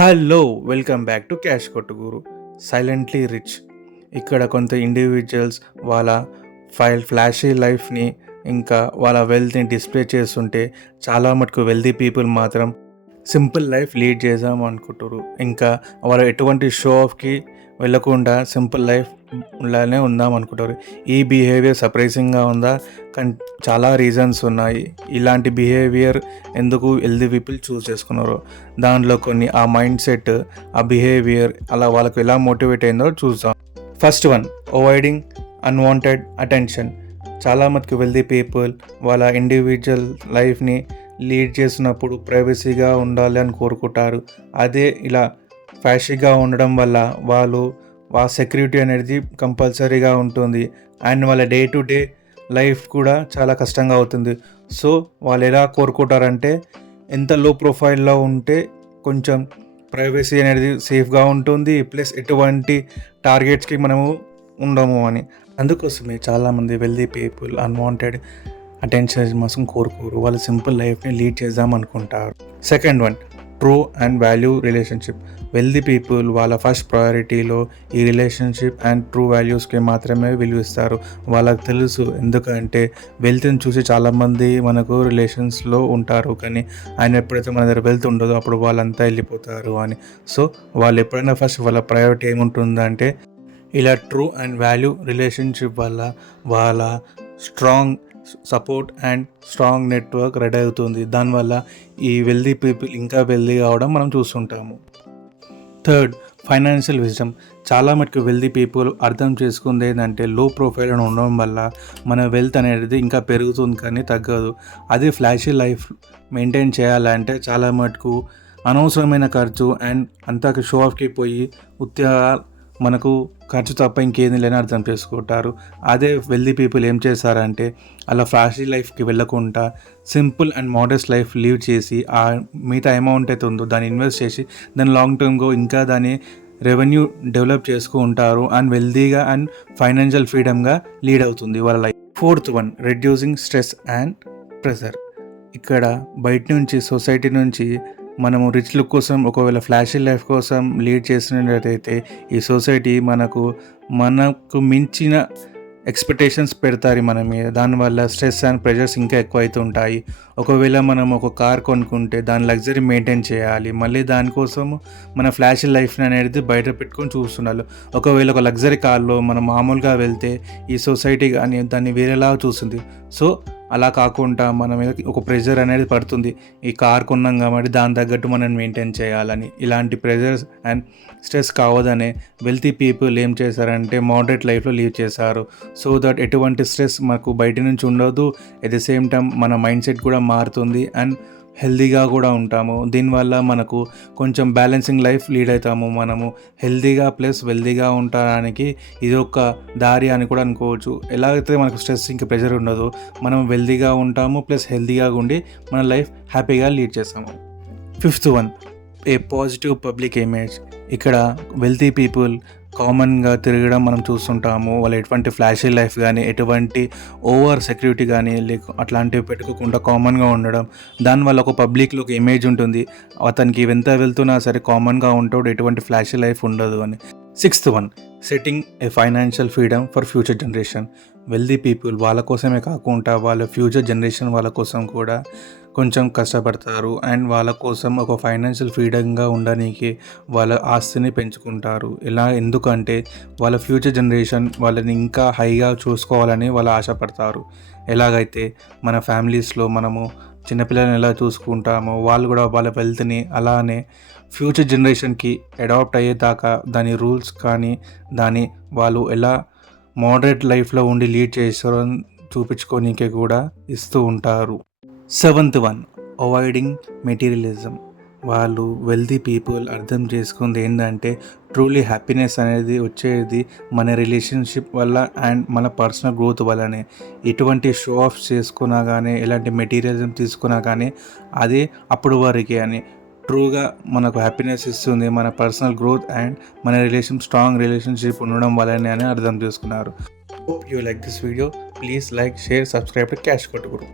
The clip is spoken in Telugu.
Hello! Welcome back to cash కొట్టుగూరు. Silently rich. ఇక్కడ కొంత ఇండివిజువల్స్ వాళ్ళ ఫ్లాషీ లైఫ్‌ని ఇంకా వాళ్ళ వెల్త్‌ని డిస్‌ప్లే చేస్తుంటే, చాలా మటుకు వెల్తీ పీపుల్ మాత్రం సింపుల్ లైఫ్ లీడ్ చేద్దాం అనుకుంటుర్రు. ఇంకా వాళ్ళు ఎటువంటి షో ఆఫ్‌కి వెళ్ళకుండా సింపుల్ లైఫ్ లానే ఉందాం అనుకుంటారు. ఈ బిహేవియర్ సర్ప్రైజింగ్‌గా ఉందా? కానీ చాలా రీజన్స్ ఉన్నాయి. ఇలాంటి బిహేవియర్ ఎందుకు హెల్తీ పీపుల్ చూస్ చేసుకున్నారో, దాంట్లో కొన్ని ఆ మైండ్ సెట్, ఆ బిహేవియర్ అలా వాళ్ళకు ఎలా మోటివేట్ అయిందో చూద్దాం. First one, avoiding unwanted attention. చాలా మటుకు వెల్తీ పీపుల్ వాళ్ళ ఇండివిజువల్ లైఫ్ని లీడ్ చేసినప్పుడు ప్రైవసీగా ఉండాలి అని కోరుకుంటారు. అదే ఇలా ఫ్లాషీగా ఉండడం వల్ల వాళ్ళు సెక్యూరిటీ అనేది కంపల్సరీగా ఉంటుంది. అండ్ వాళ్ళ డే టు డే లైఫ్ కూడా చాలా కష్టంగా అవుతుంది. సో వాళ్ళు ఎలా కోరుకుంటారంటే, ఎంత లో ప్రొఫైల్లో ఉంటే కొంచెం ప్రైవసీ అనేది సేఫ్గా ఉంటుంది, ప్లస్ ఎటువంటి టార్గెట్స్కి మనము ఉండము అని. అందుకోసమే చాలామంది వెల్తీ పీపుల్ అన్వాంటెడ్ అటెన్షన్ కోసం కోరుకోరు. వాళ్ళు సింపుల్ లైఫ్ని లీడ్ చేద్దాం అనుకుంటారు. Second one, true and value relationship. Wealthy people వాళ్ళ ఫస్ట్ ప్రయారిటీలో ఈ రిలేషన్షిప్ అండ్ ట్రూ వాల్యూస్కి మాత్రమే విలువిస్తారు. వాళ్ళకి తెలుసు, ఎందుకంటే వెల్త్ని చూసి చాలామంది మనకు రిలేషన్స్లో ఉంటారు, కానీ ఆయన ఎప్పుడైతే మన దగ్గర వెల్త్ ఉండదో అప్పుడు వాళ్ళంతా వెళ్ళిపోతారు అని. సో వాళ్ళు ఎప్పుడైనా ఫస్ట్ వాళ్ళ ప్రయారిటీ ఏముంటుందంటే, ఇలా ట్రూ అండ్ వాల్యూ రిలేషన్షిప్ వల్ల వాళ్ళ strong support and strong network ready అవుతుంది. దానివల్ల ఈ వెల్తీ పీపుల్ ఇంకా వెల్తీ కావడం మనం చూస్తుంటాము. Third, financial wisdom. చాలా మటుకు వెల్తీ పీపుల్ అర్థం చేసుకుంది ఏంటంటే, లో ప్రొఫైల్ ఉండడం వల్ల మన వెల్త్ అనేది ఇంకా పెరుగుతుంది కానీ తగ్గదు. అదే ఫ్లాషీ లైఫ్ మెయింటైన్ చేయాలంటే చాలా మటుకు అనవసరమైన ఖర్చు అండ్ అంతా షో ఆఫ్కి పోయి మనకు ఖర్చు తప్ప ఇంకేది లేని అర్థం చేసుకుంటారు. అదే వెల్తీ పీపుల్ ఏం చేస్తారంటే, అలా ఫ్లాషీ లైఫ్కి వెళ్ళకుండా simple and modest life leave చేసి ఆ మిగతా అమౌంట్ అయితే ఉందో దాన్ని ఇన్వెస్ట్ చేసి దాని లాంగ్ టర్మ్గా ఇంకా దాన్ని రెవెన్యూ డెవలప్ చేసుకుంటారు అండ్ వెల్తీగా అండ్ ఫైనాన్షియల్ ఫ్రీడమ్గా లీడ్ అవుతుంది వాళ్ళ life. Fourth one, reducing stress and pressure. ఇక్కడ బయట నుంచి సొసైటీ నుంచి మనము రిచ్ లుక్ కోసం ఒకవేళ ఫ్లాషీ లైఫ్ కోసం లీడ్ చేసినట్లయితే ఈ సొసైటీ మనకు మించిన ఎక్స్పెక్టేషన్స్ పెడతారు మన మీద. దానివల్ల స్ట్రెస్ అండ్ ప్రెషర్స్ ఇంకా ఎక్కువ అవుతుంటాయి. ఒకవేళ మనం ఒక కార్ కొనుక్కుంటే దాని లగ్జరీ మెయింటైన్ చేయాలి, మళ్ళీ దానికోసం మన ఫ్లాషీ లైఫ్ని అనేది బయట పెట్టుకొని చూస్తున్నారు. ఒకవేళ ఒక లగ్జరీ కార్లో మనం మామూలుగా వెళ్తే ఈ సొసైటీ కానీ దాన్ని వేరేలా చూస్తుంది. సో అలా కాకుండా మన మీద ఒక ప్రెషర్ అనేది పడుతుంది, ఈ కార్ కొన్నాం కాబట్టి దాని తగ్గట్టు మనం మెయింటైన్ చేయాలని. ఇలాంటి ప్రెషర్స్ అండ్ స్ట్రెస్ కావదనే వెల్తీ పీపుల్ ఏం చేశారంటే మోడరేట్ లైఫ్లో లీవ్ చేశారు. సో దట్ ఎటువంటి స్ట్రెస్ మనకు బయట నుంచి ఉండదు, ఎట్ ది సేమ్ టైం మన మైండ్ సెట్ కూడా మారుతుంది అండ్ హెల్తీగా కూడా ఉంటాము. దీనివల్ల మనకు కొంచెం బ్యాలెన్సింగ్ లైఫ్ లీడ్ అవుతాము. మనము హెల్తీగా ప్లస్ వెల్తీగా ఉండడానికి ఇది ఒక దారి అని కూడా అనుకోవచ్చు. ఎలాగైతే మనకు స్ట్రెస్ ఇంకా ప్రెషర్ ఉండదు, మనం వెల్తీగా ఉంటాము ప్లస్ హెల్తీగా ఉండి మన లైఫ్ హ్యాపీగా లీడ్ చేస్తాము. ఫిఫ్త్ వన్, ఏ పాజిటివ్ పబ్లిక్ ఇమేజ్. ఇక్కడ వెల్తీ పీపుల్ కామన్గా తిరగడం మనం చూస్తుంటాము. వాళ్ళు ఎటువంటి ఫ్లాషీ లైఫ్ కానీ ఎటువంటి ఓవర్ సెక్యూరిటీ కానీ అట్లాంటివి పెట్టుకోకుండా కామన్గా ఉండడం, దానివల్ల ఒక పబ్లిక్లో ఒక ఇమేజ్ ఉంటుంది, అతనికి ఎంత వెళ్తున్నా సరే కామన్గా ఉంటాడు, ఎటువంటి ఫ్లాషీ లైఫ్ ఉండదు అని. Sixth one, setting A financial freedom for future generation. Wealthy people వాళ్ళ కోసమే కాకుండా వాళ్ళ ఫ్యూచర్ జనరేషన్ వాళ్ళ కోసం కూడా కొంచెం కష్టపడతారు అండ్ వాళ్ళ కోసం ఒక ఫైనాన్షియల్ ఫ్రీడమ్గా ఉండడానికి వాళ్ళ ఆస్తిని పెంచుకుంటారు. ఇలా ఎందుకంటే వాళ్ళ ఫ్యూచర్ జనరేషన్ వాళ్ళని ఇంకా హైగా చూసుకోవాలని వాళ్ళు ఆశపడతారు. ఎలాగైతే మన ఫ్యామిలీస్లో మనము చిన్నపిల్లల్ని ఎలా చూసుకుంటామో వాళ్ళు కూడా వాళ్ళ వెల్త్ని అలానే ఫ్యూచర్ జనరేషన్కి అడాప్ట్ అయ్యేదాకా దాని రూల్స్ కానీ దాని వాళ్ళు ఎలా మోడరేట్ లైఫ్లో ఉండి లీడ్ చేస్తారో చూపించుకోనికే కూడా ఇస్తూ ఉంటారు. Seventh one, avoiding materialism. వాళ్ళు వెల్తీ పీపుల్ అర్థం చేసుకుంది ఏంటంటే, ట్రూలీ హ్యాపీనెస్ అనేది వచ్చేది మన రిలేషన్షిప్ వల్ల అండ్ మన పర్సనల్ గ్రోత్ వల్లనే. ఎటువంటి షో ఆఫ్ చేసుకున్నా కానీ ఎలాంటి మెటీరియలిజం తీసుకున్నా కానీ అది అప్పుడు వరకే అని. ట్రూగా మనకు హ్యాపీనెస్ ఇస్తుంది మన పర్సనల్ గ్రోత్ అండ్ మన స్ట్రాంగ్ రిలేషన్షిప్ ఉండడం వల్లనే అని అర్థం చేసుకున్నారు. Hope you like this video. Please like, share, subscribe to cash కొట్టుగురు.